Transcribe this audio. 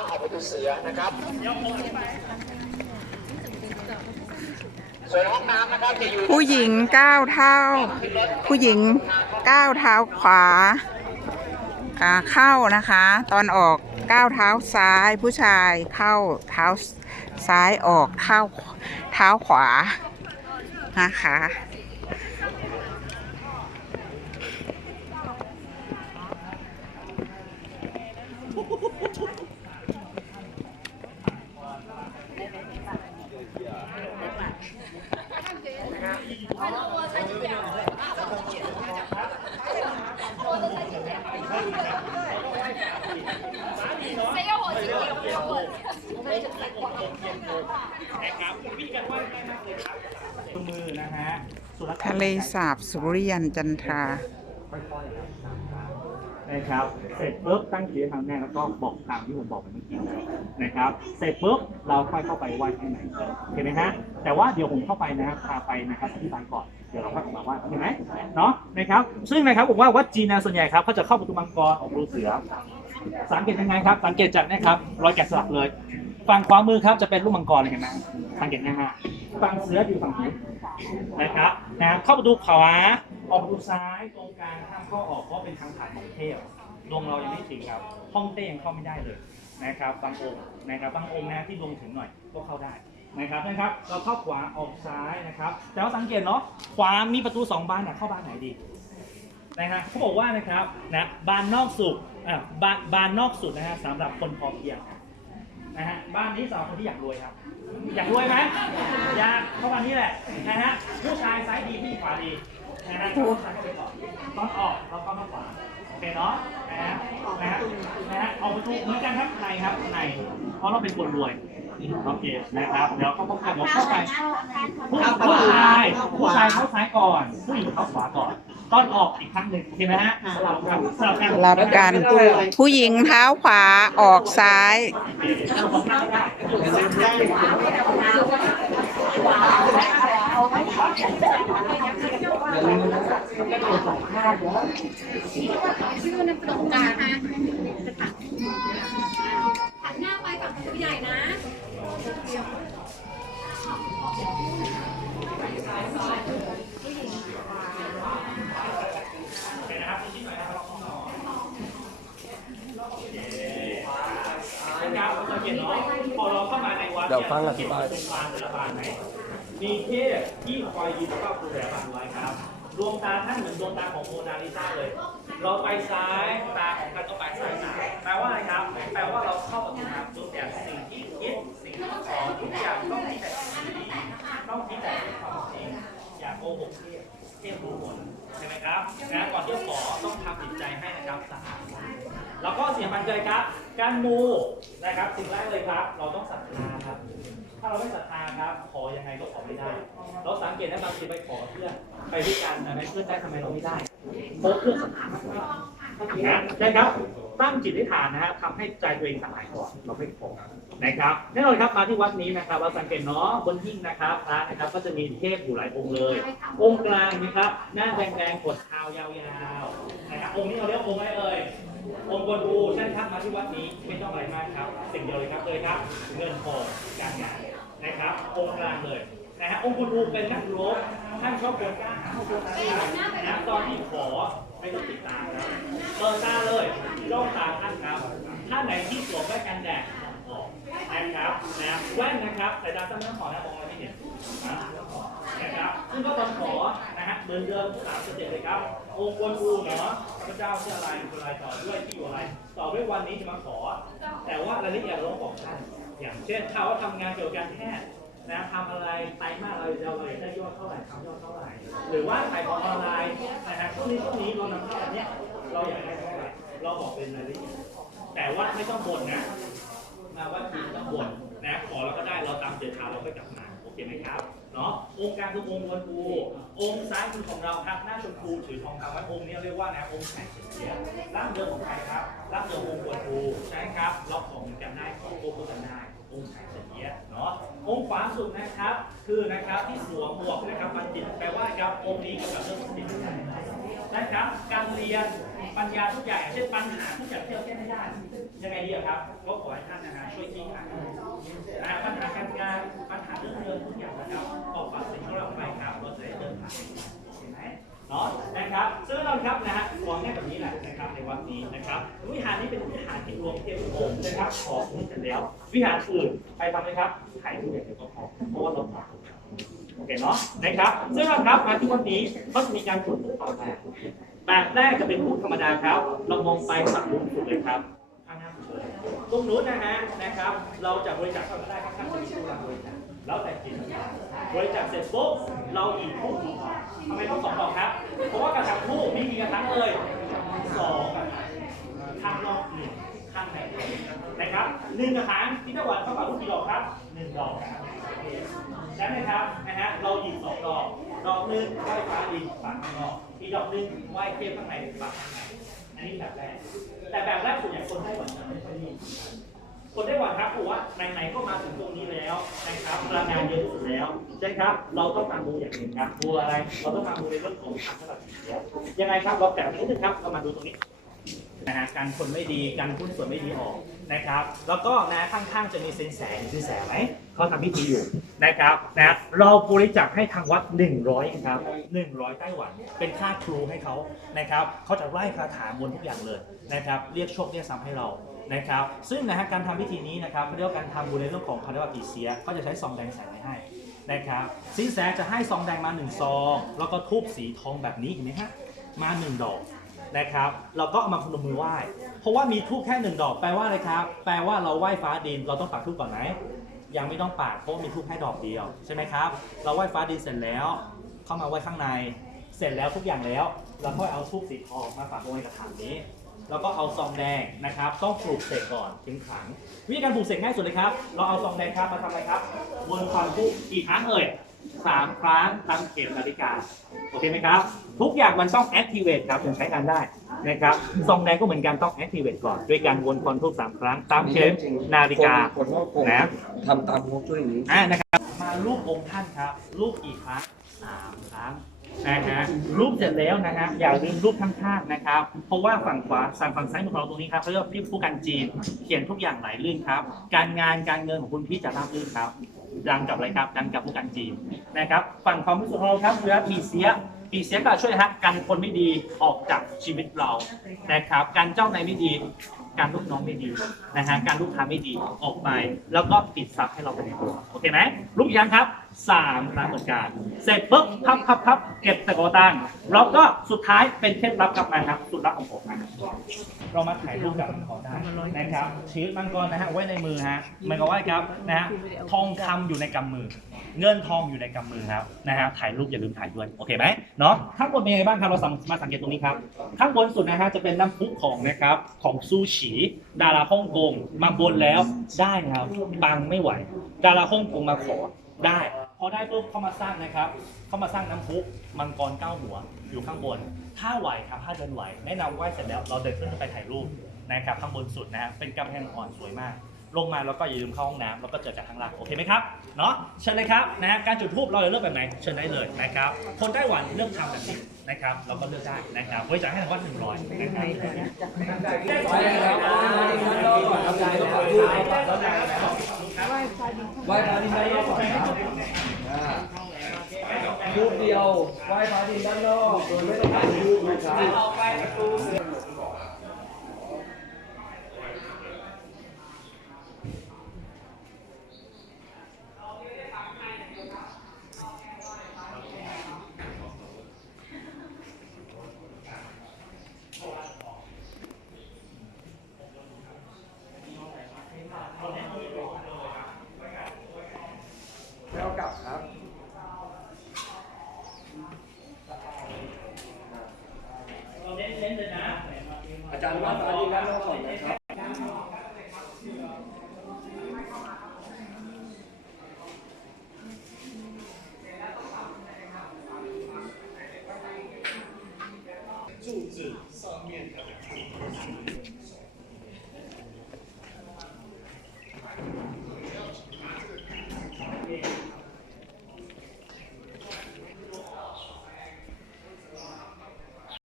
ออกไปดูเสือนะครับ ส่วนห้องน้ำนะครับจะอยู่ผู้หญิงก้าวเท้า ผู้หญิงก้าวเท้าขวาอ่าเข้านะคะ ตอนออกก้าวเท้าซ้าย ผู้ชายเข้าเท้าซ้ายออกเท้าเท้าขวานะคะ มือนะฮะสุรกาทะเลสาบสุริยันจันทรานะครับ เสร็จปุ๊บตั้งจิตทางแน่แล้วก็บอกตามที่ผมบอกไปเมื่อกี้นะครับ เสร็จปุ๊บเราค่อยเข้าไปไหว้ข้างในเห็นไหมฮะ แต่ว่าเดี๋ยวผมเข้าไปนะครับพาไปนะครับอธิบายก่อนเดี๋ยวเราค่อยอกมาว่าเห็นไหมเนาะนะครับ ซึ่งนะครับผมว่าวัดจีนนะส่วนใหญ่ครับเขาจะเข้าประตูมังกรออกรูเสือ สังเกตยังไงครับ สังเกตจากนะครับรอยแกะสลักเลย ฝั่งขวามือครับจะเป็นรูปมังกรเลยเห็นไหมสังเกตนะฮะฝั่งเสืออยู่ฝั่งนี้นะครับนะครับเข้าประตูขวาออกประตูซ้ายตรงกลางห้ามเข้าออกเพราะเป็นทางผ่านของเทพดวงเรายังไม่ถึงครับห้องเต้ยังเข้าไม่ได้เลยนะครับบางองค์นะครับบางองค์นะที่ดวงถึงหน่อยก็เข้าได้ นะครับนะครับ เราเข้าขวาออกซ้ายนะครับ แต่ว่าสังเกตเนาะขวามีประตูสองบานเนี่ยเข้าบานไหนดีนะฮะเขาบอกว่านะครับนะบานนอกสุดอะบานบานนอกสุดนะฮะสำหรับคนพอเพียงนะฮะบ้านนี้สำหรับคนที่อยากรวยครับ อยากรวยไหมอยากเข้ามานนี้แหละนะฮะผู้ชายซ้ายดีผู้หญิงขวาดีนะฮะผู้ชายไปก่อนตอนออกเราก็มาขวาโอเคเนาะนะฮะนะฮะนะฮะเอาประตูเหมือนกันครับในครับในเพราะเราเป็นคนรวย โอเคนะครับเดี๋ยวเขาพบกันเดี๋ยวเข้าไปผู้ผู้ชายผู้ชายเข้าซ้ายก่อนผู้หญิงเข้าขวาก่อนตอนออกอีกครั้งหนึ่งโอเคไหมฮะสลับกันสลับกันรับกันผู้หญิงเท้าขวาออกซ้ายชื่อน้ำตกกาฮะหันหน้าไปฝั่งผู้ใหญ่นะ นะครับสังเกตเนาะพอเรา เข้ามาในวัดเดี๋ยวฟังอธิบายเป็นบานแต่ละบานไหนมีเทพที่คอยยืนเฝ้าดูแลบานไว้ครับดวงตาท่านเหมือนดวงตาของโมนาลิซาเลย เราไปซ้ายตาของท่านก็ไปซ้ายตาแปลว่าอะไรครับ แปลว่าเราเข้าประตูน้ำทุกอย่างสิ่งที่คิดสิ่งที่ขอทุกอย่างต้องคิดแต่สิ่งดีๆต้องคิดแต่ความจริงอย่าโกหกเทพเทพรู้หมดใช่ไหมครับนะก่อนที่ขอต้องทำจิตใจให้นะครับสะอาดแล้วก็เสียงปันใจครับ การมูนะครับสิ่งแรกเลยครับ เราต้องศรัทธาครับ ถ้าเราไม่ศรัทธาครับ ขอยังไงก็ขอไม่ได้ เราสังเกตได้บางทีไปขอเพื่อนไปด้วยกันแต่ไม่เพื่อนได้ทำไมเราไม่ได้เพราะเพื่อนศรัทธามากกว่านะครับตั้งจิตอธิษฐานนะฮะทำให้ใจตัวเองสลายก่อนเราไม่ขอนะครับแน่นอนครับมาที่วัดนี้นะครับเราสังเกตเนาะบนหิ้งนะครับพระนะครับ ก็จะมีเทพอยู่หลายองค์เลย องค์กลางนะครับ หน้าแดงๆกดเท้ายาวๆนะครับองค์นี้เราเรียกองค์อะไรเอ่ย องค์กวนอูท่านครับมาที่วัดนี้ไม่ต้องอะไรมากครับ สิ่งเดียวเลยครับเลยครับ เงินทองการงานนะครับ องค์กลางเลยนะฮะองค์กวนอูเป็นนักรบท่านชอบคนกล้าหาญนะตอนที่ขอไม่ต้องติดตามครับเปิดตาเลยจ้องตาท่านครับท่านไหนที่สวมแว่นกันแดดออกนะครับ นะแว่นนะครับสายตาสั้นต้องขอนะมองอะไรไม่เห็นนะนะครับซึ่งก็ตอนขอนะฮะเหมือนเดิมสามสเต็ปเลยครับองค์กวนอูเนาะพระเจ้าชื่ออะไรเป็นอะไรต่อด้วยที่อยู่อะไร ต่อด้วยวันนี้จะมาขอ แต่ว่ารายละเอียดเราต้องบอกท่านอย่างเช่นถ้าว่าทำงานเกี่ยวกับการแพทย์นะทำอะไรไตรมาสเราจะเราอยากได้ยอดเท่าไหร่ทำยอดเท่าไหร่ หรือว่าขายของออนไลน์นะฮะช่วงนี้ช่วงนี้เรานำเข้าอันเนี้ยเราอยากได้เท่าไหร่เราบอกเป็นรายละเอียดแต่ว่าไม่ต้องบ่นนะมาว่าจีนต้องบ่น นะขอเราก็ได้เราตามเจตนาเราก็กลับมาโอเคไหมครับเนาะองค์การคือองค์วนปูองค์ซ้ายคือของเราครับหน้าชมพูถือทองคำไว้องค์นี้เรียกว่านะองค์แสงเสียร่างเดิมของใครครับร่างเดิมองค์วนปูใช่ครับเราของกันได้ของโกโกกันได้องค์แสงเสียเนาะองค์ขวาสุดนะครับ คือนะครับที่สวมหมวกนะครับบัณฑิตแปลว่าครับองค์นี้เกี่ยวกับเรื่องสติปัญญานะครับการเรียน ปัญญาทุกอย่างเช่นปัญหาทุกอย่างเที่เราแก้ไม่ได้ยังไงดีครับก็ขอให้ท่านนะฮะช่วยที่ทางนะปัญหาการงานปัญหาเรื่องเงินทุกอย่างนะครับออกปากสิ่งของเราไปครับเราจะได้เดินผ่านเห็นไหมเนาะนะครับซึ่งเราครับนะฮะวางง่ายแบบนี้แหละนะครับในวันนี้นะครับ วิหารนี้เป็นวิหารที่รวมเทพองค์นะครับของเสร็จแล้ว วิหารอื่นใครทำไหมครับถ่ายรูปอย่างเดียวก็พอเพราะว่าเราผ่านโอเคเนาะนะครับซึ่งเราครับมาทุกวันนี้ก็จะมีการตรวจสอบมา แบบแรกจะเป็นรูปธรรมดาครับ เรามองไปฝั่งนู้นสุดเลยครับข้างหน้าสุดเลยตรงนู้นนะฮะนะครับ เราจะบริจาคเท่าไหร่ได้ข้างๆจะมีตู้รับบริจาคแล้วแต่จิตบริจาคเสร็จปุ๊บเราอีกทูบสองดอกทำไมต้องสองดอกครับ เพราะว่ากระถางทูบมีกี่กระถางเลยสองกระถางข้างนอกหนึ่งข้างในนะครับหนึ่งกระถางที่ตะวันเข้ากับลูกกี่ดอกครับหนึ่งดอกนะครับใช่ไหมครับนะฮะเราหยิบสองดอก ดอกหนึ่งไหว้ฟ้าดินปักข้างนอกอีกดอกหนึ่งไหว้เทพข้างในปักข้างในอันนี้แบบแรก แต่แบบแรกส่วนใหญ่คนได้หวันจะไม่ค่อยมีคนได้หวันครับบอกว่าไหนๆก็มาถึงตรงนี้แล้วนะครับพลังงานเยอะที่สุดแล้วใช่ครับ เราต้องการดูอย่างหนึ่งครับดูอะไร เราต้องการดูในเรื่องของทางระดับเสียยังไงครับเราแต่งนิดนึงครับเรามาดูตรงนี้ นะฮะการคนไม่ดีการหุ้นส่วนไม่ดีออกนะครับ แล้วก็นะข้างๆจะมีสินแสเห็นสินแสไหมเขาทำพิธีอยู่นะครับนะเราบริจาคให้ทางวัด 100ครับ100ไต้หวันเป็นค่าครูให้เขานะครับเขาจะไล่คาถามนทุกอย่างเลยนะครับ เรียกโชคเรียกทรัพย์ให้เรานะครับ ซึ่งนะฮะการทำพิธีนี้นะครับเขาเรียกว่าการทำบุญในเรื่องของคาเรียกว่าปีเสียก็จะใช้ซองแดงใส่ไว้ให้นะครับสินแสจะให้ซองแดงมาหนึ่งซองแล้วก็ทูบสีทองแบบนี้เห็นไหมฮะมาหนึ่งดอก นะครับ เราก็เอามาพนมมือไหว้ เพราะว่ามีทูบแค่หนึ่งดอกแปลว่าอะไรครับ แปลว่าเราไหว้ฟ้าดิน เราต้องปักทูบก่อนไหมยังไม่ต้องปักเพราะมีทูบแค่ดอกเดียวใช่ไหมครับ เราไหว้ฟ้าดินเสร็จแล้ว เข้ามาไหว้ข้างใน เสร็จแล้วทุกอย่างแล้ว เราค่อยเอาทูบสีทองมาปักลงในกระถางนี้แล้วก็เอาซองแดงนะครับ ต้องปลูกเสกก่อนถึงขังวิธีการปลูกเสกง่ายสุดเลยครับ เราเอาซองแดงครับมาทำอะไรครับวนความทุกกี่ครั้งเอ่ย สามครั้งตามเข็มนาฬิกาโอเคไหมครับ ทุกอย่างมันต้อง activate ครับถึงใช้งานได้นะครับซองแดงก็เหมือนกันต้อง activate ก่อน ด้วยการวนความทุกสามครั้งตามเข็มนาฬิกาคนฮ่องกงนะทำตามฮวงจุ้ยอย่างนี้อ่านะครับมารูปองค์ท่านครับรูปกี่ครั้งสามครั้งนะฮะรูปเสร็จแล้วนะฮะอย่าลืมรูปข้างๆนะครับ เพราะว่าฝั่งขวาสั่งฝั่งซ้ายมือของเราตรงนี้ครับเขาเรียกว่าที่ผู้การจีน เขียนทุกอย่างไหลลื่นครับ การงานการเงินของคุณพี่จะราบรื่นครับ ดังกับอะไรครับดังกับผู้กันจีนนะครับฝั่งความรู้สึกของเราครับคือปีเสียปีเสียก็ช่วยฮะกันคนไม่ดีออกจากชีวิตเรานะครับการเจ้านายไม่ดี การลูกน้องไม่ดีนะฮะการลูกค้าไม่ดีออกไป แล้วก็ปิดซับให้เราไปในตัวโอเคไหมลูกยังครับสามครั้งเหมือนกันเสร็จปุ๊บพับพับพับเก็บตะโกตังแล้วก็สุดท้ายเป็นเคล็ดลับกลับมาครับสุดลับของผมนะเรามาถ่ายรูปกับมังกรได้นะครับชีวิตมังกรนะฮะไว้ในมือฮะมันก็ว่าครับนะฮะทองคำอยู่ในกำมือ เงินทองอยู่ในกำมือครับนะฮะถ่ายรูปอย่าลืมถ่ายด้วยโอเคไหมเนาะข้างบนเป็นยังไงบ้างครับเราสามมาสังเกตตรงนี้ครับข้างบนสุดนะฮะจะเป็นน้ำพุของนะครับของซูชิดาราฮ่องกงมาบนแล้วได้ครับปังไม่ไหว ดาราฮ่องกงมาขอได้พอได้ปุ๊บเข้ามาสร้างนะครับ เข้ามาสร้างน้ำพุมังกรเก้าหัวอยู่ข้างบน ถ้าไหวครับถ้าเดินไหวแนะนำไหวเสร็จแล้วเราเดินขึ้นไปถ่ายรูปนะครับข้างบนสุดนะฮะเป็นกำแพงอ่อนสวยมาก ลงมาแล้วก็อย่าลืมเข้าห้องน้ำแล้วก็เจอจากข้างล่างโอเคไหมครับเนาะเชิญเลยครับนะฮะการจุดธูปเราจะเลือกแบบไหนเชิญได้เลยนะครับคนไต้หวันเลือกทำแบบนี้นะครับเราก็เลือกได้นะครับบริจาคให้ทางวัดหนึ่งร้อยนะครับไหว้พระที่ด้านนอกก่อนครับรูปเดียวไหว้พระดินด้านนอกโดยไม่ต้องถ่ายรูปนะครับ 数字上面，的距离是。